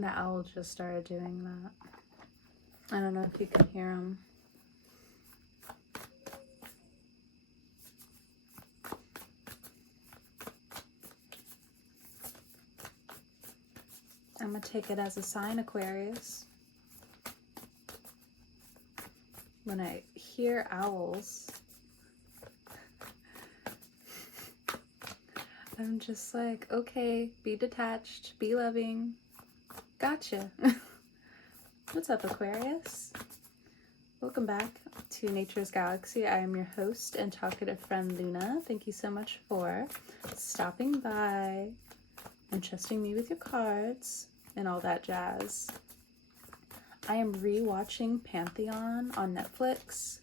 The owl just started doing that. I don't know if you can hear him. I'm going to take it as a sign, Aquarius. When I hear owls, I'm just like, okay, be detached, be loving. Gotcha. What's up, Aquarius? Welcome back to Nature's Galaxy. I am your host and talkative friend, Luna. Thank you so much for stopping by and trusting me with your cards and all that jazz. I am re-watching Pantheon on Netflix.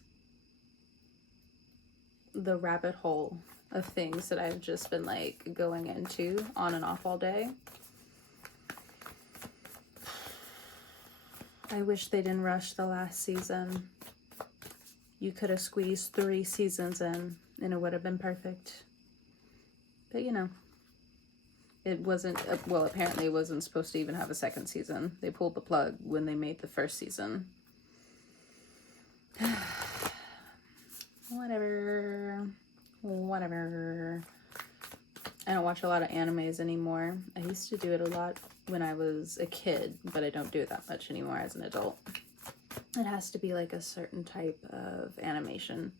The rabbit hole of things that I've just been like going into on and off all day. I wish they didn't rush the last season. You could have squeezed 3 seasons in and it would have been perfect. But you know, it wasn't, well, apparently it wasn't supposed to even have a second season. They pulled the plug when they made the first season. Whatever. I don't watch a lot of animes anymore. I used to do it a lot when I was a kid, but I don't do it that much anymore as an adult. It has to be like a certain type of animation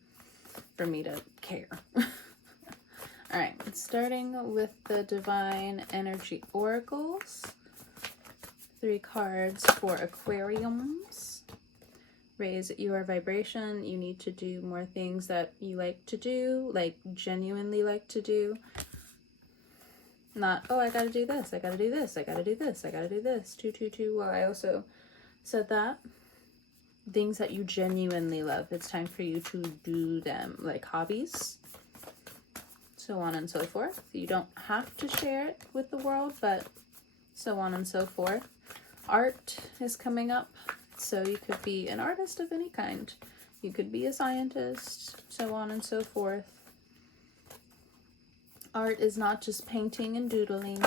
for me to care. All right, starting with the Divine Energy Oracles. 3 cards for aquariums. Raise your vibration. You need to do more things that you like to do, like genuinely like to do. Not, oh, I gotta do this, I gotta do this, I gotta do this, I gotta do this. 222. Well, I also said that. Things that you genuinely love. It's time for you to do them, like hobbies. So on and so forth. You don't have to share it with the world, but so on and so forth. Art is coming up, so you could be an artist of any kind. You could be a scientist, so on and so forth. Art is not just painting and doodling.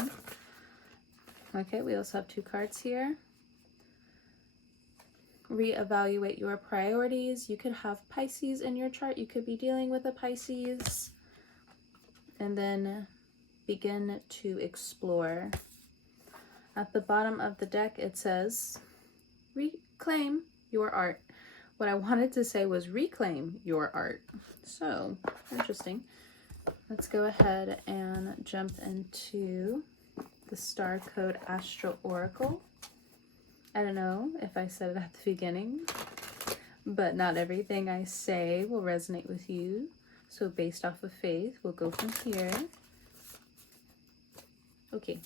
Okay, we also have 2 cards here. Reevaluate your priorities. You could have Pisces in your chart. You could be dealing with a Pisces. And then begin to explore. At the bottom of the deck, it says, reclaim your art. What I wanted to say was reclaim your art. So, interesting. Let's go ahead and jump into the Star Code Astral Oracle. I don't know if I said it at the beginning, but not everything I say will resonate with you. So based off of faith, we'll go from here. Okay.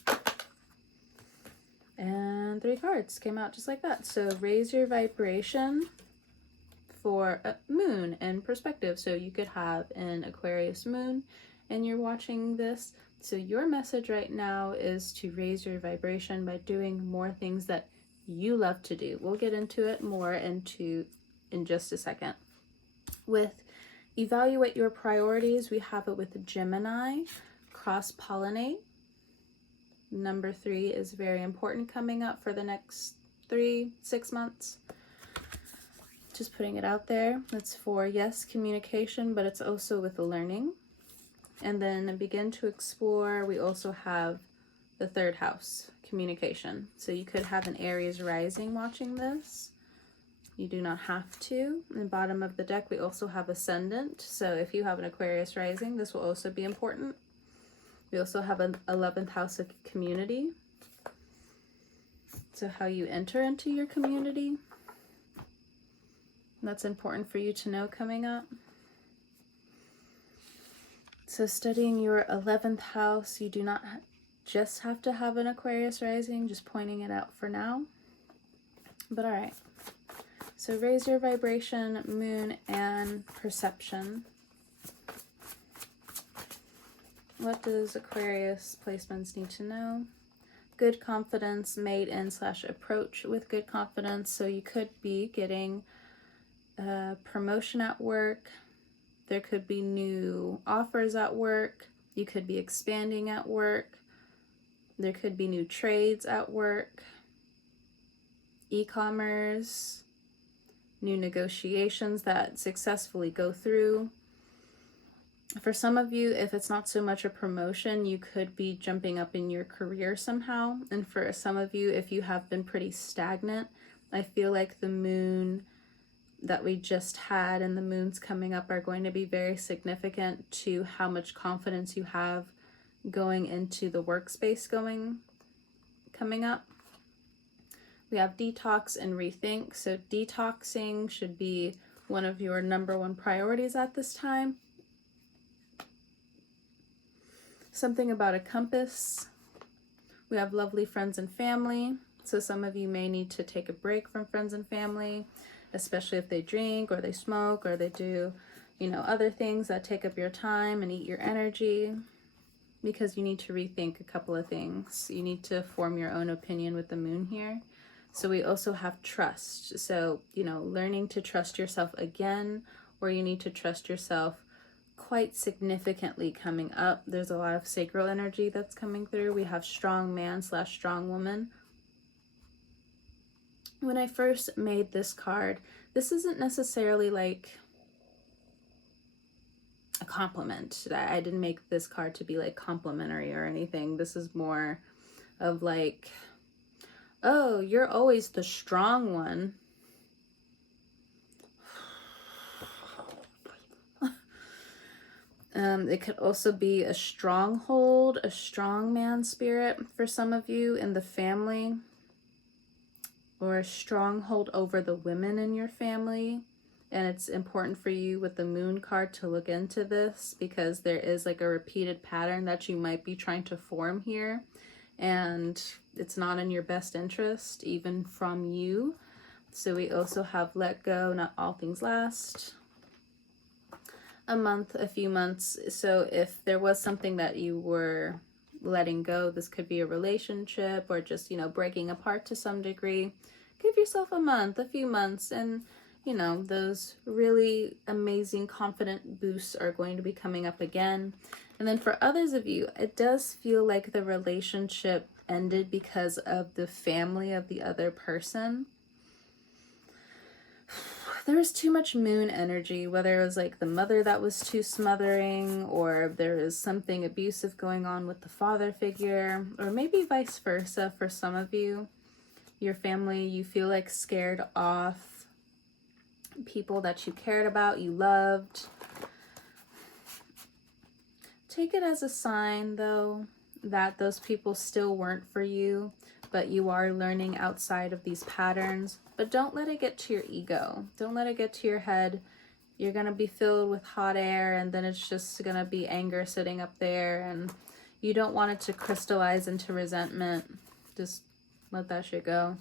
And 3 cards came out just like that. So raise your vibration for a moon and perspective. So you could have an Aquarius moon and you're watching this. So your message right now is to raise your vibration by doing more things that you love to do. We'll get into it more in just a second. With evaluate your priorities, we have it with Gemini. Cross-pollinate. Number 3 is very important coming up for the next 3-6 months. Just putting it out there. It's for, yes, communication, but it's also with learning. And then begin to explore. We also have the 3rd house, communication. So you could have an Aries rising watching this. You do not have to. In the bottom of the deck, we also have ascendant. So if you have an Aquarius rising, this will also be important. We also have an 11th house of community. So how you enter into your community. That's important for you to know coming up. So studying your 11th house, you do not just have to have an Aquarius rising, just pointing it out for now. But all right. So raise your vibration, moon, and perception. What does Aquarius placements need to know? Good confidence, made in / approach with good confidence. So you could be getting a promotion at work. There could be new offers at work. You could be expanding at work. There could be new trades at work. e-commerce, new negotiations that successfully go through. For some of you, if it's not so much a promotion, you could be jumping up in your career somehow. And for some of you, if you have been pretty stagnant, I feel like the moon that we just had and the moons coming up are going to be very significant to how much confidence you have going into the workspace coming up. We have detox and rethink. So detoxing should be one of your number one priorities at this time. Something about a compass. We have lovely friends and family. So some of you may need to take a break from friends and family, especially if they drink or they smoke or they do, other things that take up your time and eat your energy, because you need to rethink a couple of things. You need to form your own opinion with the moon here. So we also have trust. So, learning to trust yourself again, or you need to trust yourself quite significantly coming up. There's a lot of sacral energy that's coming through. We have strong man / strong woman. When I first made this card, this isn't necessarily like a compliment. I didn't make this card to be like complimentary or anything. This is more of like, oh, you're always the strong one. It could also be a stronghold, a strong man spirit for some of you in the family, or a stronghold over the women in your family. And it's important for you with the moon card to look into this, because there is like a repeated pattern that you might be trying to form here, and it's not in your best interest, even from you. So we also have let go, not all things last. A month, a few months. So if there was something that you were letting go, this could be a relationship or just, breaking apart to some degree. Give yourself a month, a few months, and, those really amazing confident boosts are going to be coming up again. And then for others of you, it does feel like the relationship ended because of the family of the other person. There was too much moon energy, whether it was like the mother that was too smothering, or there is something abusive going on with the father figure, or maybe vice versa for some of you. Your family, you feel like scared off people that you cared about, you loved. Take it as a sign, though, that those people still weren't for you, but you are learning outside of these patterns. But don't let it get to your ego. Don't let it get to your head. You're going to be filled with hot air, and then it's just going to be anger sitting up there, and you don't want it to crystallize into resentment. Just let that shit go.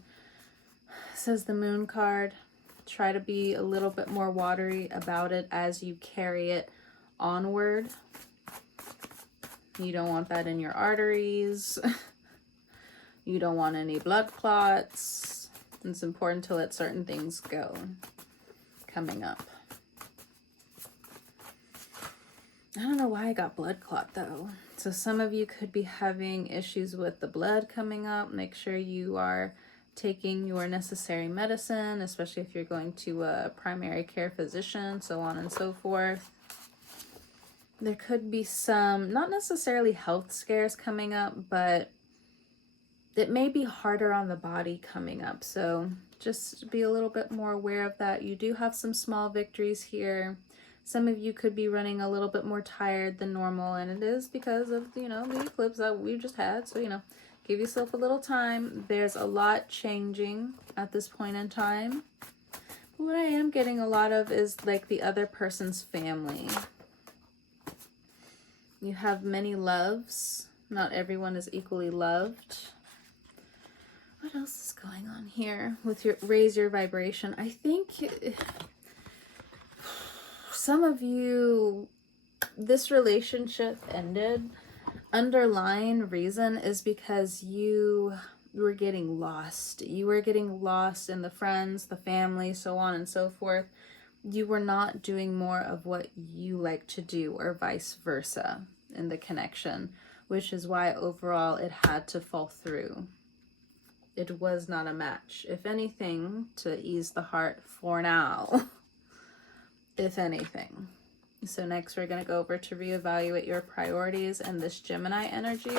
Says the moon card. Try to be a little bit more watery about it as you carry it onward. You don't want that in your arteries. You don't want any blood clots. It's important to let certain things go coming up. I don't know why I got blood clot though. So some of you could be having issues with the blood coming up. Make sure you are taking your necessary medicine, especially if you're going to a primary care physician, so on and so forth. There could be some, not necessarily health scares coming up, but it may be harder on the body coming up. So just be a little bit more aware of that. You do have some small victories here. Some of you could be running a little bit more tired than normal, and it is because of, the eclipse that we just had. So, give yourself a little time. There's a lot changing at this point in time. But what I am getting a lot of is like the other person's family. You have many loves. Not everyone is equally loved. What else is going on here with your raise your vibration? I think some of you, this relationship ended. Underlying reason is because you were getting lost. You were getting lost in the friends, the family, so on and so forth. You were not doing more of what you like to do, or vice versa in the connection, which is why overall it had to fall through. It was not a match. If anything, to ease the heart for now. If anything. So next we're going to go over to reevaluate your priorities and this Gemini energy.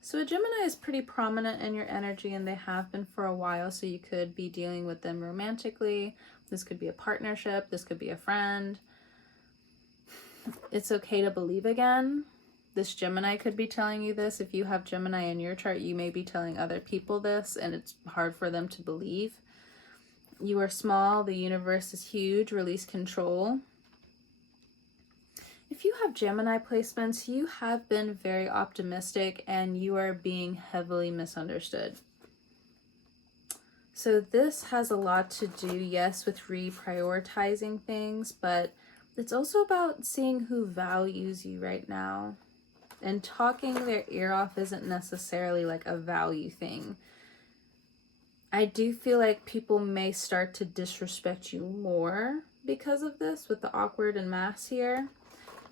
So a Gemini is pretty prominent in your energy, and they have been for a while, so you could be dealing with them romantically. This could be a partnership. This could be a friend. It's okay to believe again. This Gemini could be telling you this. If you have Gemini in your chart, you may be telling other people this, and it's hard for them to believe. You are small. The universe is huge. Release control. If you have Gemini placements, you have been very optimistic and you are being heavily misunderstood. So this has a lot to do, yes, with reprioritizing things, but it's also about seeing who values you right now. And talking their ear off isn't necessarily like a value thing. I do feel like people may start to disrespect you more because of this with the awkward and mass here.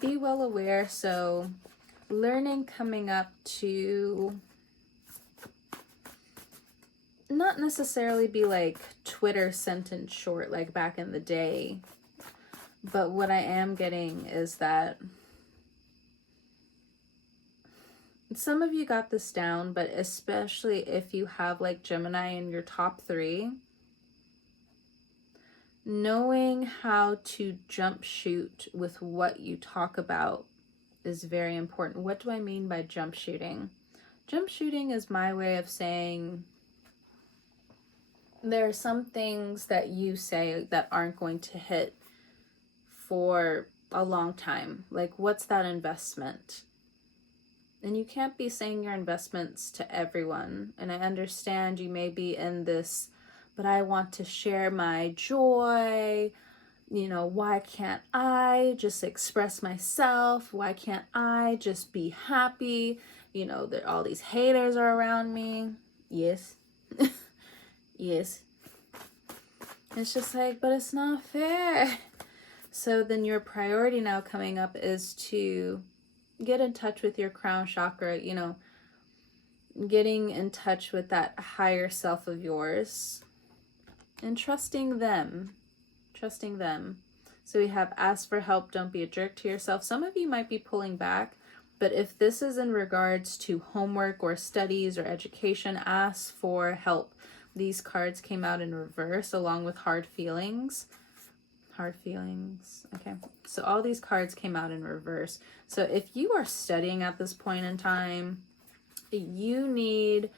Be well aware. So learning coming up to not necessarily be like Twitter sentence short like back in the day, but what I am getting is that some of you got this down, but especially if you have like Gemini in your top 3, knowing how to jump shoot with what you talk about is very important. What do I mean by jump shooting? Jump shooting is my way of saying there are some things that you say that aren't going to hit for a long time. Like, what's that investment? And you can't be saying your investments to everyone. And I understand you may be in this, but I want to share my joy. You know, why can't I just express myself? Why can't I just be happy? You know, that all these haters are around me. Yes. Yes. It's just like, but it's not fair. So then your priority now coming up is to get in touch with your crown chakra, you know, getting in touch with that higher self of yours and trusting them. Trusting them. So we have ask for help, don't be a jerk to yourself. Some of you might be pulling back, but if this is in regards to homework or studies or education, ask for help. These cards came out in reverse along with hard feelings. Hard feelings. Okay. So all these cards came out in reverse. So if you are studying at this point in time, you need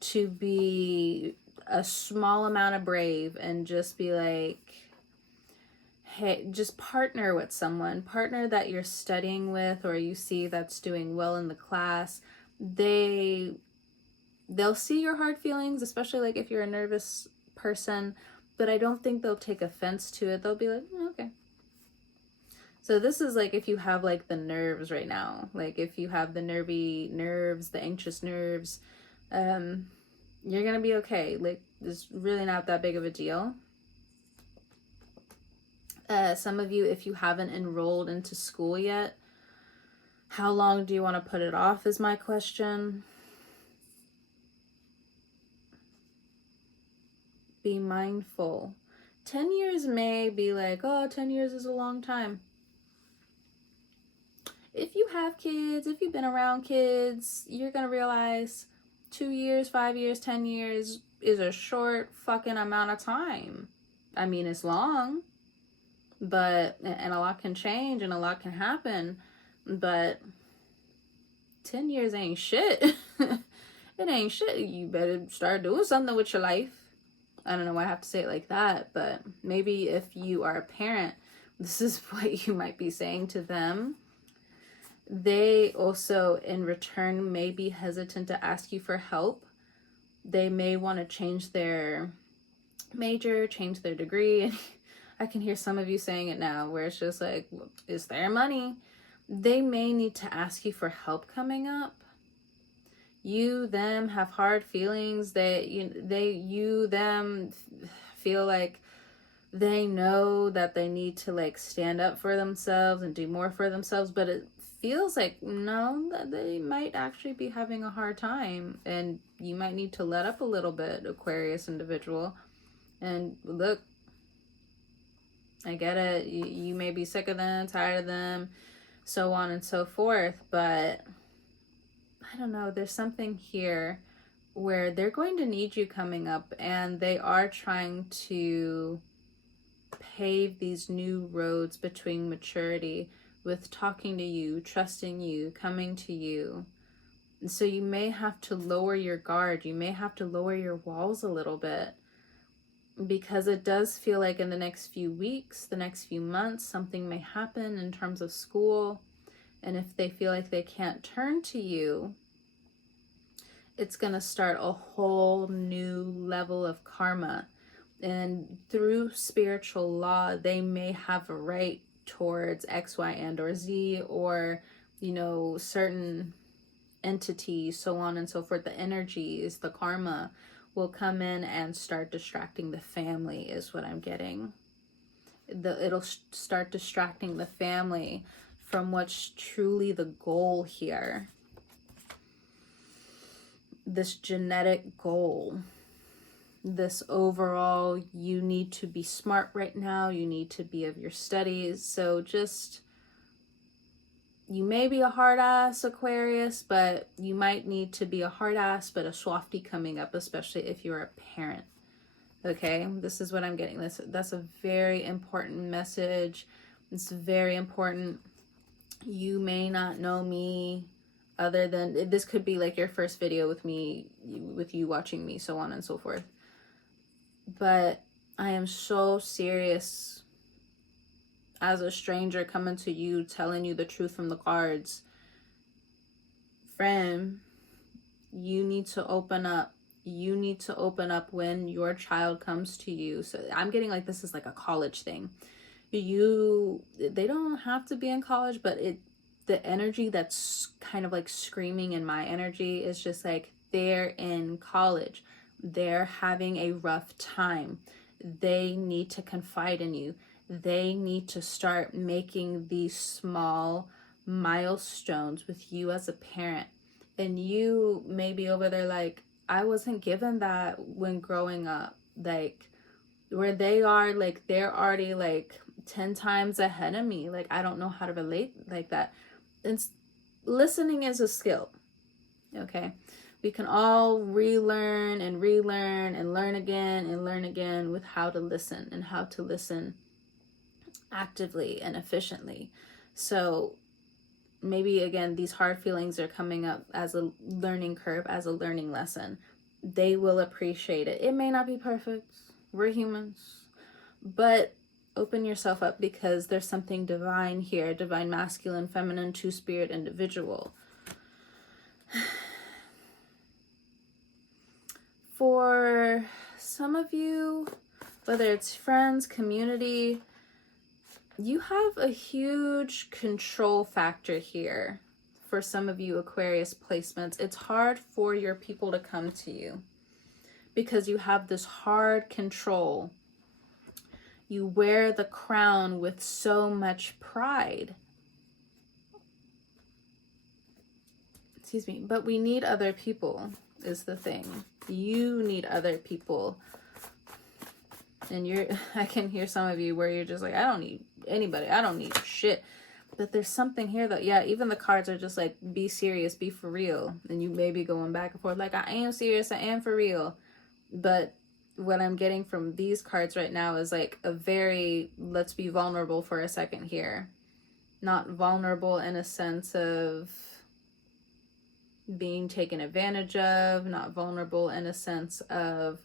to be a small amount of brave and just be like, hey, just partner with someone. Partner that you're studying with or you see that's doing well in the class. They'll see your hard feelings, especially like if you're a nervous person, but I don't think they'll take offense to it. They'll be like, okay. So this is like if you have like the nerves right now, like if you have the nervy nerves, the anxious nerves, you're gonna be okay. Like it's really not that big of a deal. Some of you, if you haven't enrolled into school yet, how long do you want to put it off is my question. Be mindful. 10 years may be like, oh, 10 years is a long time. If you have kids, if you've been around kids, you're going to realize 2 years, 5 years, 10 years is a short fucking amount of time. I mean, it's long, but, and a lot can change and a lot can happen, but 10 years ain't shit. It ain't shit. You better start doing something with your life. I don't know why I have to say it like that, but maybe if you are a parent, this is what you might be saying to them. They also, in return, may be hesitant to ask you for help. They may want to change their major, change their degree. I can hear some of you saying it now, where it's just like, it's their money. They may need to ask you for help coming up. You, them have hard feelings. Them feel like they know that they need to like stand up for themselves and do more for themselves, but it feels like, no, that they might actually be having a hard time, and you might need to let up a little bit, Aquarius individual. And look, I get it. You may be sick of them, tired of them, so on and so forth, but I don't know, there's something here where they're going to need you coming up, and they are trying to pave these new roads between maturity with talking to you, trusting you, coming to you. And so you may have to lower your guard. You may have to lower your walls a little bit, because it does feel like in the next few weeks, the next few months, something may happen in terms of school. And if they feel like they can't turn to you, it's going to start a whole new level of karma. And through spiritual law, they may have a right towards X, Y, and or Z, or, you know, certain entities, so on and so forth. The energies, the karma will come in and start distracting the family, is what I'm getting. It'll start distracting the family from what's truly the goal here. This genetic goal. This overall, you need to be smart right now. You need to be of your studies. So just, you may be a hard ass, Aquarius, but you might need to be a hard ass, but a softy coming up, especially if you're a parent. Okay, this is what I'm getting. That's a very important message. It's very important. You may not know me other than, this could be like your first video with me, with you watching me, so on and so forth. But I am so serious as a stranger coming to you, telling you the truth from the cards. Friend, you need to open up. You need to open up when your child comes to you. So I'm getting like this is like a college thing. They don't have to be in college, but the energy that's kind of like screaming in my energy is just like they're in college. They're having a rough time. They need to confide in you. They need to start making these small milestones with you as a parent. And you may be over there like, I wasn't given that when growing up. Like, where they are, like, they're already like 10 times ahead of me. Like, I don't know how to relate like that. And listening is a skill. Okay? We can all relearn and learn again with how to listen, and how to listen actively and efficiently. So maybe again, these hard feelings are coming up as a learning curve, as a learning lesson. They will appreciate it. It may not be perfect. We're humans. But open yourself up, because there's something divine here. Divine masculine, feminine, two-spirit individual. For some of you, whether it's friends, community, you have a huge control factor here. For some of you Aquarius placements, it's hard for your people to come to you because you have this hard control. You wear the crown with so much pride. Excuse me, but we need other people is the thing. You need other people. And I can hear some of you where you're just like, I don't need anybody. I don't need shit. But there's something here that, yeah, even the cards are just like, be serious, be for real. And you may be going back and forth like, I am serious, I am for real. But what I'm getting from these cards right now is like a very, let's be vulnerable for a second here. Not vulnerable in a sense of being taken advantage of, not vulnerable in a sense of,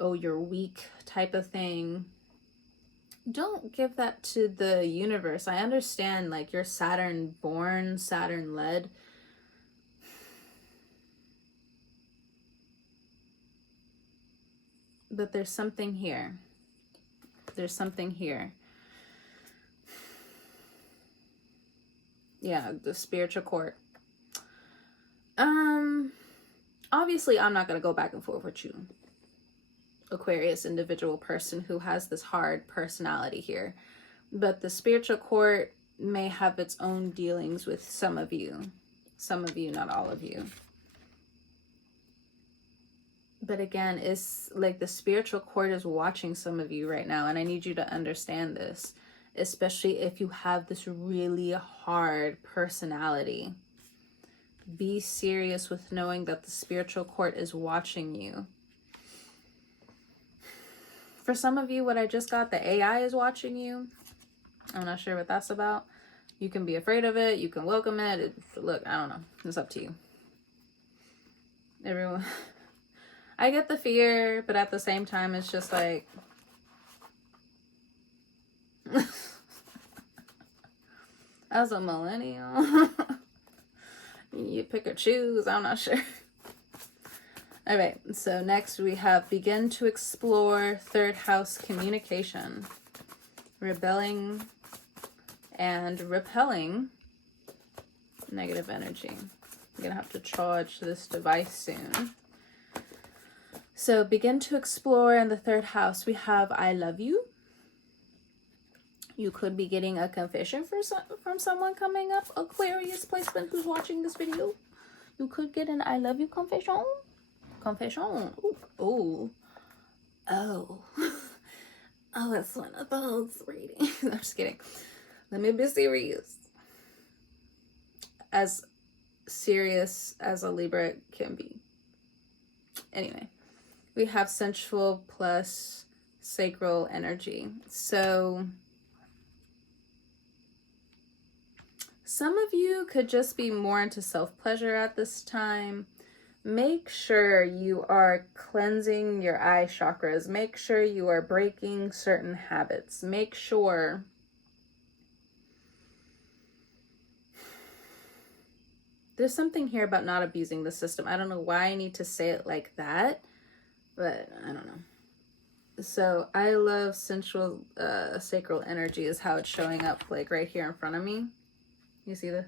oh, you're weak type of thing. Don't give that to the universe. I understand, like, you're Saturn born, Saturn led. But there's something here. There's something here. Yeah, the spiritual court. Obviously, I'm not going to go back and forth with you, Aquarius individual person who has this hard personality here. But the spiritual court, may have its own dealings with some of you. Some of you, not all of you. But again, it's like the spiritual court is watching some of you right now. And I need you to understand this, especially if you have this really hard personality. Be serious with knowing that the spiritual court is watching you. For some of you, what I just got, the AI is watching you. I'm not sure what that's about. You can be afraid of it. You can welcome it. Look, I don't know. It's up to you. Everyone. I get the fear, but at the same time, it's just like... As a millennial... You pick or choose. I'm not sure. All right. So next we have begin to explore third house communication. Rebelling and repelling negative energy. I'm going to have to charge this device soon. So begin to explore in the third house. We have I love you. You could be getting a confession from someone coming up, Aquarius placement, who's watching this video. You could get an I love you confession. Confession. Ooh. Ooh. Oh. Oh, it's one of those readings. I'm just kidding. Let me be serious. As serious as a Libra can be. Anyway, we have sensual plus sacral energy. So... some of you could just be more into self-pleasure at this time. Make sure you are cleansing your eye chakras. Make sure you are breaking certain habits. Make sure there's something here about not abusing the system. I don't know why I need to say it like that, but I don't know. So I love sensual sacral energy is how it's showing up, like right here in front of me. You see the?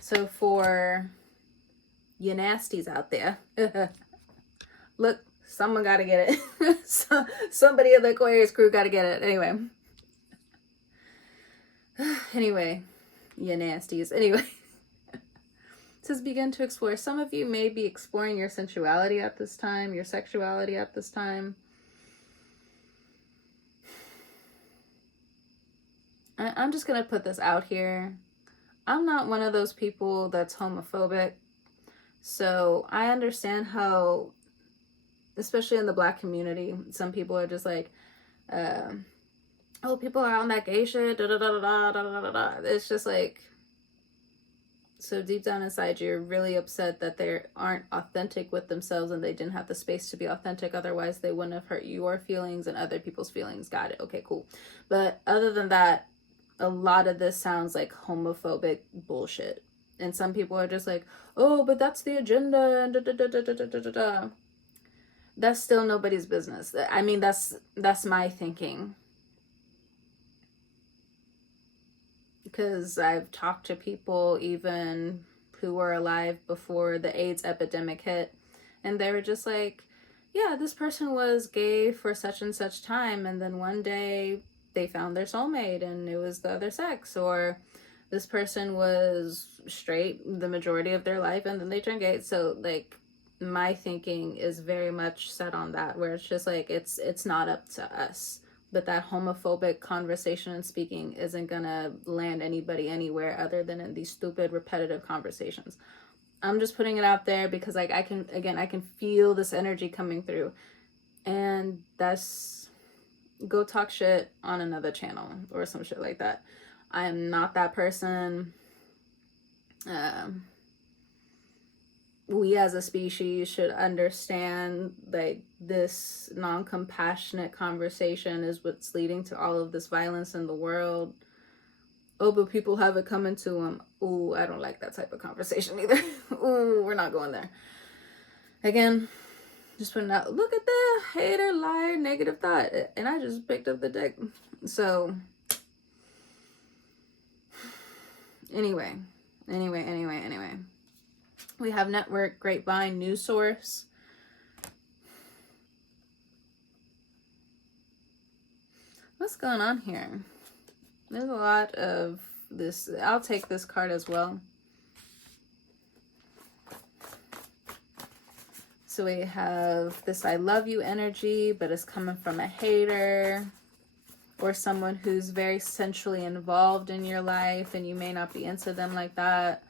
So for you nasties out there, look, someone got to get it. Somebody in the Aquarius crew got to get it. Anyway, you nasties. Anyway, it says begin to explore. Some of you may be exploring your sensuality at this time, your sexuality at this time. I'm just going to put this out here. I'm not one of those people that's homophobic. So I understand how, especially in the Black community, some people are just like, oh, people are on that gay shit, da da da da da da da da. It's just like, so deep down inside, you're really upset that they aren't authentic with themselves and they didn't have the space to be authentic. Otherwise, they wouldn't have hurt your feelings and other people's feelings. Got it. Okay, cool. But other than that, a lot of this sounds like homophobic bullshit. And some people are just like, oh, but that's the agenda. And da, da, da, da, da, da, da, da. That's still nobody's business. I mean, that's my thinking. Because I've talked to people even who were alive before the AIDS epidemic hit. And they were just like, yeah, this person was gay for such and such time. And then one day they found their soulmate and it was the other sex. Or this person was straight the majority of their life and then they turned gay. So like my thinking is very much set on that, where it's just like it's not up to us. But that homophobic conversation and speaking isn't gonna land anybody anywhere other than in these stupid repetitive conversations. I'm just putting it out there because like I can feel this energy coming through. And that's, go talk shit on another channel or some shit like that. I am not that person. We as a species should understand like this non-compassionate conversation is what's leading to all of this violence in the world. Oh, but people have it coming to them. Ooh, I don't like that type of conversation either. Ooh, we're not going there. Again, just putting out, look at the hater, liar, negative thought. And I just picked up the deck. So, anyway. We have network, grapevine, news source. What's going on here? There's a lot of this. I'll take this card as well. So we have this I love you energy, but it's coming from a hater or someone who's very sensually involved in your life, and you may not be into them like that.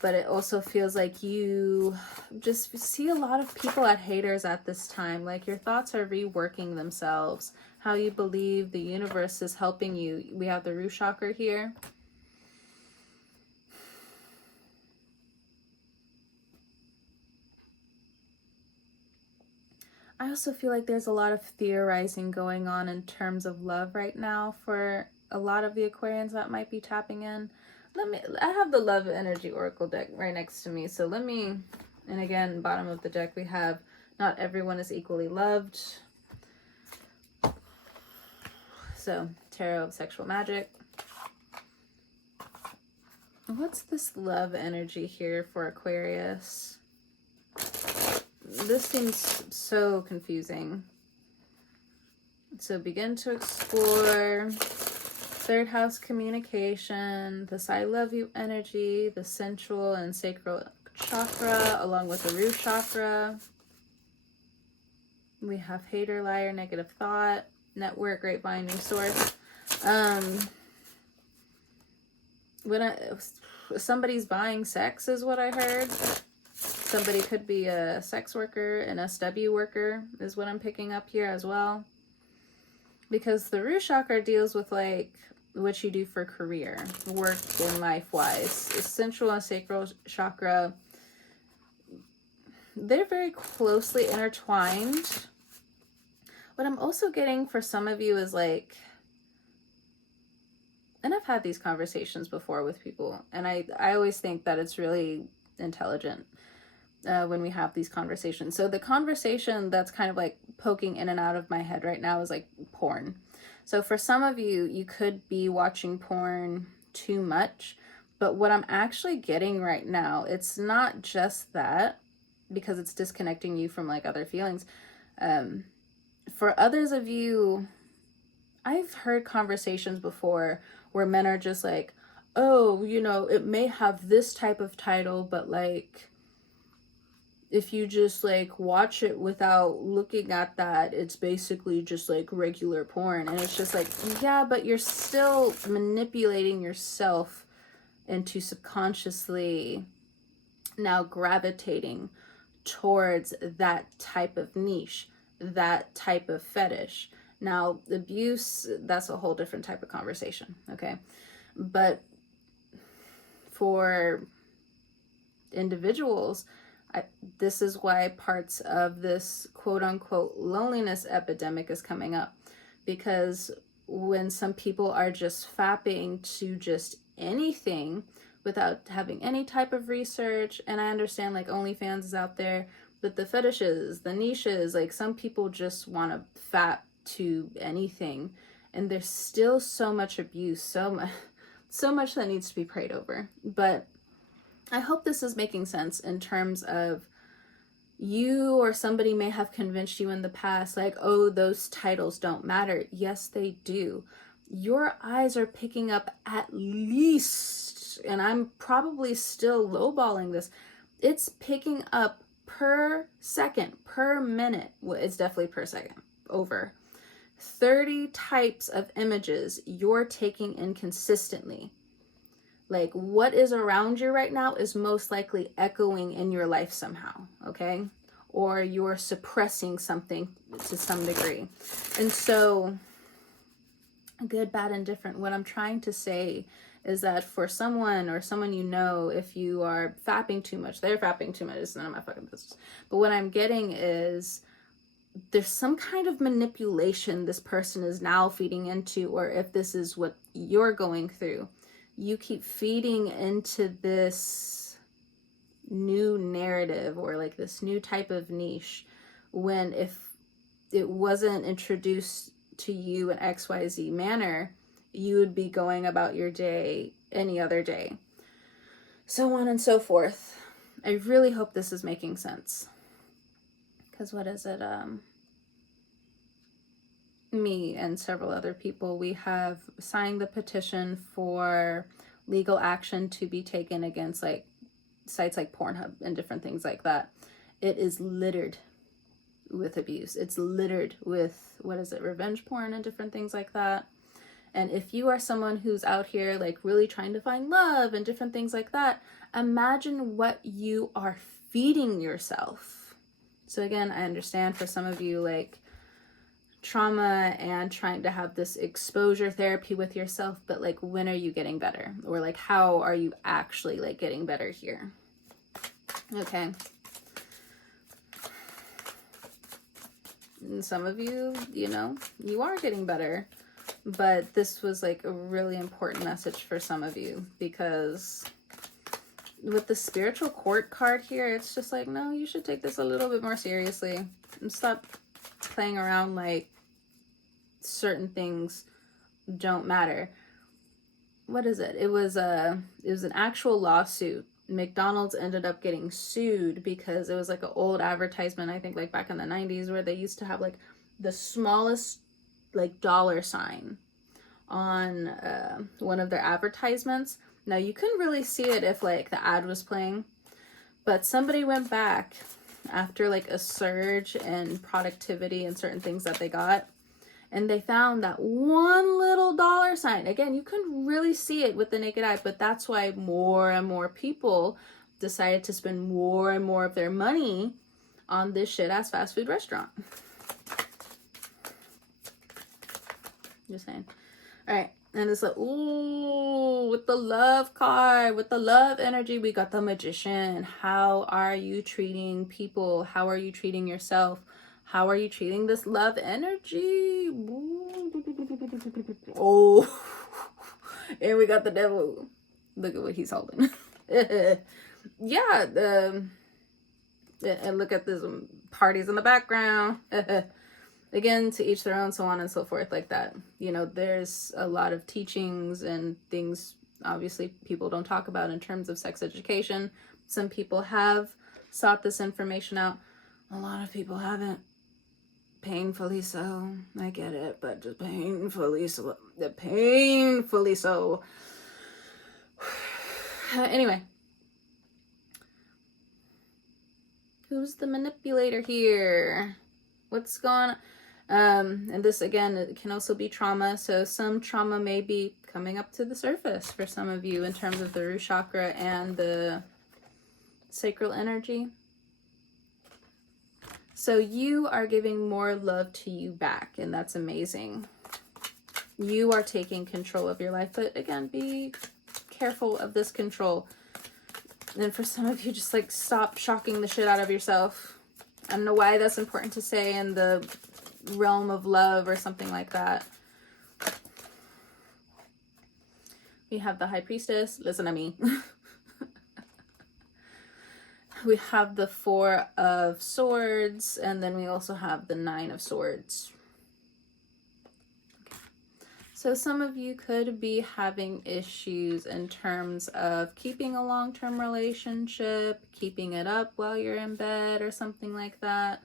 But it also feels like you just see a lot of people at haters at this time. Like your thoughts are reworking themselves. How you believe the universe is helping you. We have the root chakra here. I also feel like there's a lot of theorizing going on in terms of love right now for a lot of the Aquarians that might be tapping in. I have the Love Energy Oracle deck right next to me. So let me, and again, bottom of the deck, we have not everyone is equally loved. So Tarot of Sexual Magic. What's this love energy here for Aquarius? This seems so confusing. So begin to explore. Third house communication, this I love you energy, the sensual and sacral chakra, along with the root chakra. We have hater, liar, negative thought, network, grapevine, new source. Somebody's buying sex is what I heard. Somebody could be a sex worker, an SW worker is what I'm picking up here as well. Because the root chakra deals with like what you do for career, work, and life-wise. Sensual and sacral chakra, they're very closely intertwined. What I'm also getting for some of you is like, and I've had these conversations before with people, and I always think that it's really intelligent when we have these conversations. So the conversation that's kind of like poking in and out of my head right now is like porn. So for some of you, you could be watching porn too much, but what I'm actually getting right now, it's not just that, because it's disconnecting you from like other feelings. For others of you, I've heard conversations before where men are just like, oh, you know, it may have this type of title, but like, if you just like watch it without looking at that, it's basically just like regular porn. And it's just like, yeah, but you're still manipulating yourself into subconsciously now gravitating towards that type of niche, that type of fetish. Now, abuse, that's a whole different type of conversation, okay? But for individuals, this is why parts of this quote-unquote loneliness epidemic is coming up, because when some people are just fapping to just anything without having any type of research, and I understand like OnlyFans is out there, but the fetishes, the niches, like some people just want to fap to anything, and there's still so much abuse, so much that needs to be prayed over. But I hope this is making sense in terms of you or somebody may have convinced you in the past, like, oh, those titles don't matter. Yes, they do. Your eyes are picking up at least, and I'm probably still lowballing this, it's picking up per second, per minute. Well, it's definitely per second, over 30 types of images you're taking in consistently. Like what is around you right now is most likely echoing in your life somehow, okay? Or you're suppressing something to some degree. And so, good, bad, and different. What I'm trying to say is that for someone or someone you know, if you are fapping too much, they're fapping too much, it's none of my fucking business. But what I'm getting is there's some kind of manipulation this person is now feeding into, or if this is what you're going through, you keep feeding into this new narrative or like this new type of niche, when if it wasn't introduced to you in XYZ manner, you would be going about your day any other day, so on and so forth. I really hope this is making sense, because what is it, me and several other people, we have signed the petition for legal action to be taken against like sites like Pornhub and different things like that. It is littered with abuse. It's littered with, what is it, revenge porn and different things like that. And if you are someone who's out here like really trying to find love and different things like that, imagine what you are feeding yourself. So again, I understand for some of you, like, trauma and trying to have this exposure therapy with yourself, but like, when are you getting better? Or like, how are you actually like getting better here? Okay. And some of you, you know, you are getting better, but this was like a really important message for some of you, because with the spiritual court card here, it's just like, no, you should take this a little bit more seriously and stop playing around like certain things don't matter. What is it? It was an actual lawsuit. McDonald's ended up getting sued because it was like an old advertisement, I think like back in the 90s, where they used to have like the smallest like dollar sign on one of their advertisements. Now you couldn't really see it if like the ad was playing, but somebody went back after like a surge in productivity and certain things that they got, and they found that one little dollar sign. Again, you couldn't really see it with the naked eye, but that's why more and more people decided to spend more and more of their money on this shit-ass fast food restaurant. Just saying. All right, and it's like, ooh, with the love card, with the love energy, we got the Magician. How are you treating people? How are you treating yourself? How are you treating this love energy? Oh, and we got the Devil. Look at what he's holding. Yeah, and look at this, parties in the background. Again, to each their own, so on and so forth, like that. You know, there's a lot of teachings and things, obviously, people don't talk about in terms of sex education. Some people have sought this information out. A lot of people haven't. Painfully so. I get it, but just painfully so. Painfully so. Anyway. Who's the manipulator here? What's going on? And this, again, it can also be trauma. So some trauma may be coming up to the surface for some of you in terms of the root chakra and the sacral energy. So you are giving more love to you back, and that's amazing. You are taking control of your life, but again, be careful of this control. And for some of you, just like stop shocking the shit out of yourself. I don't know why that's important to say in the realm of love or something like that. We have the High Priestess. Listen to me. We have the Four of Swords, and then we also have the Nine of Swords. Okay. So some of you could be having issues in terms of keeping a long-term relationship, keeping it up while you're in bed or something like that.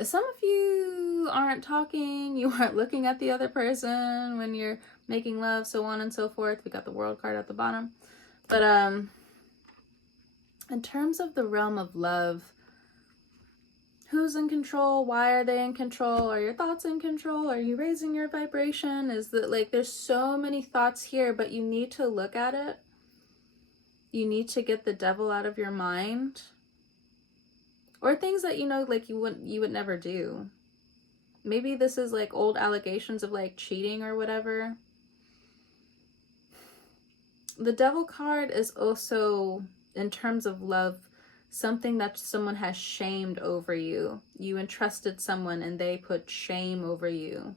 Some of you aren't talking, you aren't looking at the other person when you're making love, so on and so forth. We got the World card at the bottom. But in terms of the realm of love, who's in control? Why are they in control? Are your thoughts in control? Are you raising your vibration? Is that like, there's so many thoughts here, but you need to look at it. You need to get the devil out of your mind. Or things that, you know, like you would never do. Maybe this is like old allegations of like cheating or whatever. The Devil card is also, in terms of love, something that someone has shamed over you. You entrusted someone and they put shame over you.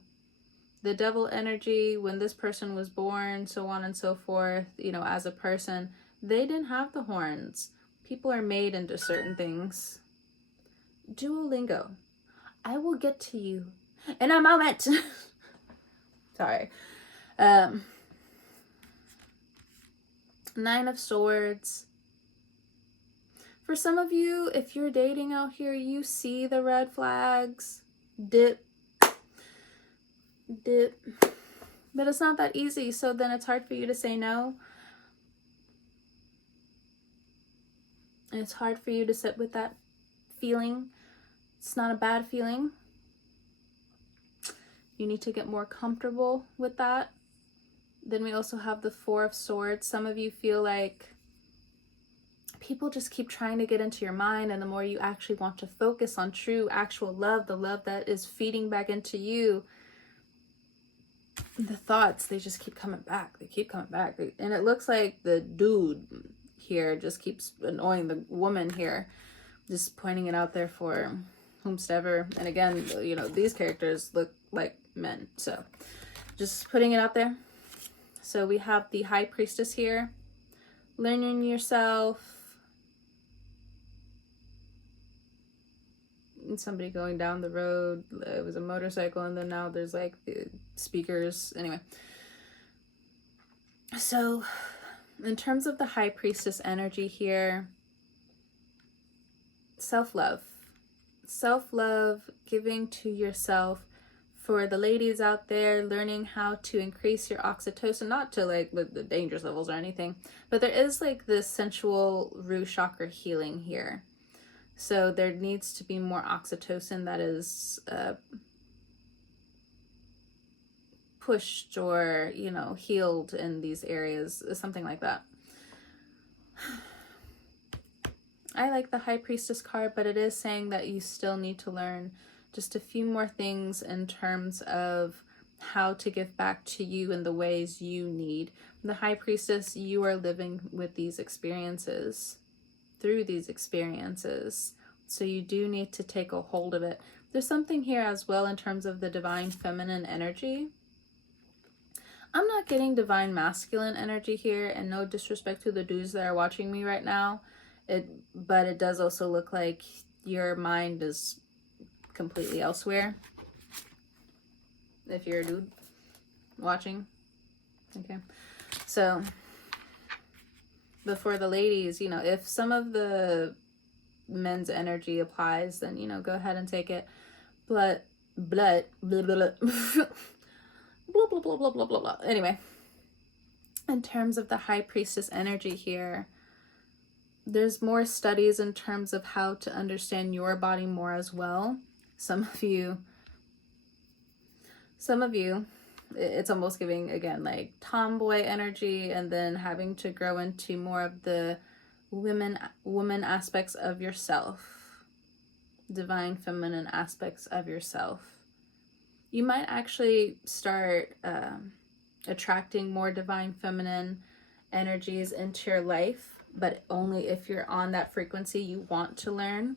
The Devil energy, when this person was born, so on and so forth, you know, as a person, they didn't have the horns. People are made into certain things. Duolingo. I will get to you in a moment. Sorry. Nine of Swords. For some of you, if you're dating out here, you see the red flags. Dip But it's not that easy, so then it's hard for you to say no. And it's hard for you to sit with that feeling. It's not a bad feeling. You need to get more comfortable with that. Then we also have the Four of Swords. Some of you feel like people just keep trying to get into your mind, and the more you actually want to focus on true, actual love, the love that is feeding back into you, the thoughts, they just keep coming back. They keep coming back. And it looks like the dude here just keeps annoying the woman here, just pointing it out there for whomsoever. And again, you know, these characters look like men, so just putting it out there. So we have the High Priestess here, learning yourself. Somebody going down the road, it was a motorcycle, and then now there's like the speakers. Anyway, so in terms of the High Priestess energy here, self-love, giving to yourself. For the ladies out there, learning how to increase your oxytocin, not to like the dangerous levels or anything, but there is like this sensual root chakra healing here. So there needs to be more oxytocin that is pushed or, you know, healed in these areas, something like that. I like the High Priestess card, but it is saying that you still need to learn just a few more things in terms of how to give back to you in the ways you need. The High Priestess, you are living with these experiences, through these experiences. So you do need to take a hold of it. There's something here as well in terms of the divine feminine energy. I'm not getting divine masculine energy here, and no disrespect to the dudes that are watching me right now. But it does also look like your mind is completely elsewhere. If you're a dude watching. Okay. So, but for the ladies, you know, if some of the men's energy applies, then, you know, go ahead and take it. But blah blah blah blah blah blah blah blah blah blah. Anyway, in terms of the High Priestess energy here, there's more studies in terms of how to understand your body more as well. Some of you, it's almost giving, again, like tomboy energy, and then having to grow into more of the woman aspects of yourself, divine feminine aspects of yourself. You might actually start attracting more divine feminine energies into your life, but only if you're on that frequency you want to learn.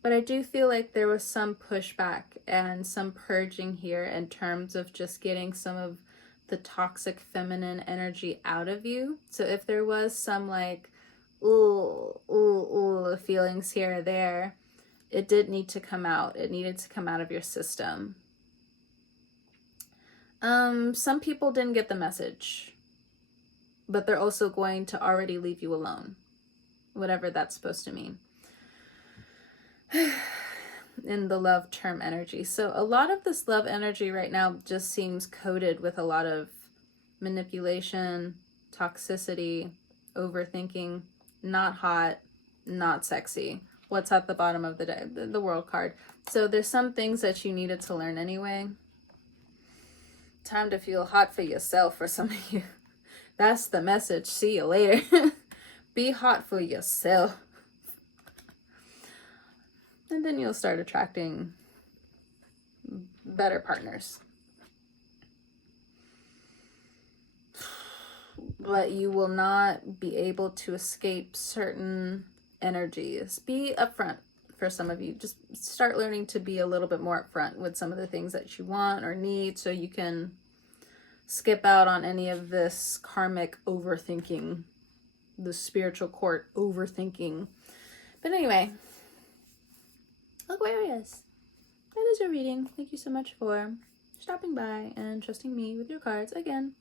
But I do feel like there was some pushback and some purging here in terms of just getting some of the toxic feminine energy out of you. So if there was some like feelings here or there, it did need to come out. It needed to come out of your system. Some people didn't get the message, but they're also going to already leave you alone, whatever that's supposed to mean. In the love term energy. So a lot of this love energy right now just seems coded with a lot of manipulation, toxicity, overthinking, not hot, not sexy. What's at the bottom of the day? The World card. So there's some things that you needed to learn anyway. Time to feel hot for yourself for some of you. That's the message. See you later. Be hot for yourself. And then you'll start attracting better partners. But you will not be able to escape certain energies. Be upfront for some of you. Just start learning to be a little bit more upfront with some of the things that you want or need, so you can skip out on any of this karmic overthinking, the spiritual court overthinking. But anyway, Aquarius, that is your reading. Thank you so much for stopping by and trusting me with your cards. Again,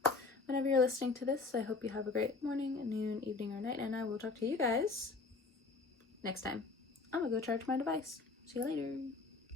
whenever you're listening to this, I hope you have a great morning, noon, evening, or night, and I will talk to you guys next time. I'm gonna go charge my device. See you later.